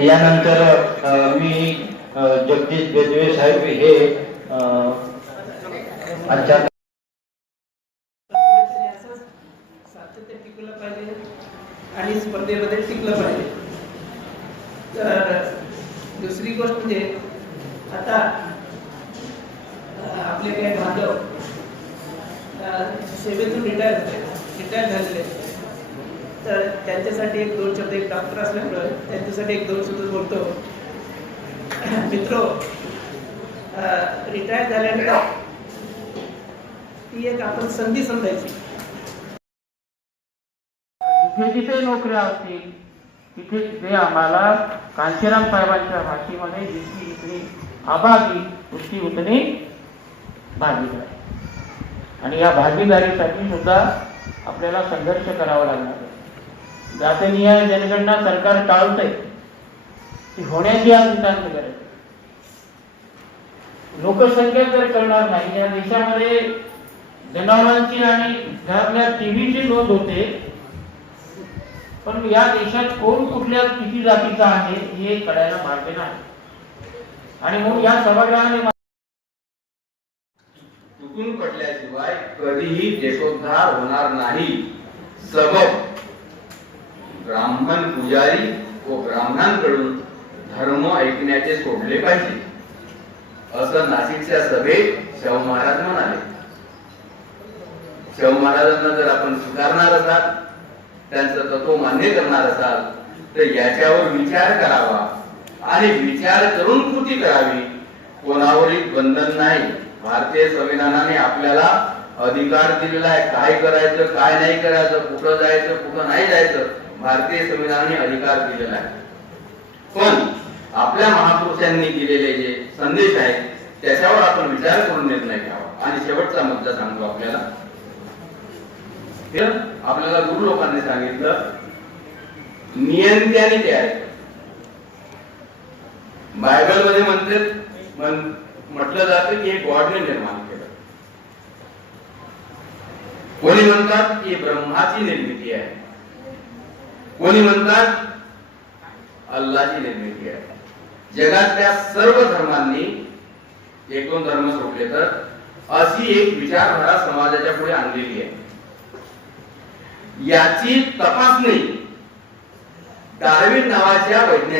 यानंतर मी जगदीश बेदवे साहेब हे सातत्य टिकलं पाहिजे आणि स्पर्धेमध्ये टिकलं पाहिजे. तर दुसरी गोष्ट म्हणजे आता आपले काही बांधव सेवेतून रिटायर झालेले, तर त्यांच्यासाठी एक दोन शब्द, एक डॉक्टर असल्यामुळे त्यांच्यासाठी एक दोन शब्द बोलतो. मित्रो, रिटायर झाल्यानंतर ती एक आपण संधी समजायची. जिथे नोकऱ्या असतील तिथे आम्हाला कांशीराम साहेबांच्या भाषेमध्ये जितकी इतनी आबादी उसकी उतनी भागीदारी, आणि या भागीदारीसाठी सुद्धा आपल्याला संघर्ष करावा लागणार आहे. जातीय जनगणना सरकार टाळते, ती होण्याची आज नितांत गरज आहे. लोकसंख्या जर कळणार नाही, या देशामध्ये जनावरांची आणि घरातल्या टीव्हीची नोंद होते, पण या देशात कोण कुठल्या किती जातीचा आहे हे कळायला मार्ग नाही. आणि म्हणून या सभागृहाने चुकून पडल्याशिवाय कधीही देशोद्धार होणार नाही. सबब ब्राह्मण पुजारी व ब्राह्मणांकडून धर्म ऐकण्याचे सोडले पाहिजे, असं नाशिकच्या सभेत शाहू महाराज म्हणाले. शाहू महाराजांना जर आपण स्वीकारणार असाल, त्यांचं तत्व मान्य करणार असाल, तर याच्यावर विचार करावा आणि विचार करून कृती करावी. कोणावरही बंधन नाही. भारतीय संविधानाने आपल्याला अधिकार दिलेला आहे, काय करायचं काय नाही करायचं, कुठं जायचं कुठं नाही जायचं, भारतीय संविधानाने अधिकार दिलेला आहे. पण आपल्या महापुरुषांनी दिलेले जे संदेश आहेत त्याच्यावर आपण विचार करून निर्णय घ्यावा. आणि शेवटचा मुद्दा सांगतो आपल्याला गुरु लोकांनी सांगितलं, नियंत्याने ते आहे. बायबल मध्ये म्हटलं जातं की हे गॉडने निर्माण केलं. कोणी म्हणतात की ब्रह्माची निर्मिती आहे, कोणी म्हणतात अल्लाची निर्मिती आहे. जगातल्या सर्व धर्मांनी एक दोन धर्म सोडले तर अशी एक विचारधारा समाजाच्या पुढे आणलेली आहे. याची तपासणी डार्विन नावाच्या वैज्ञानिक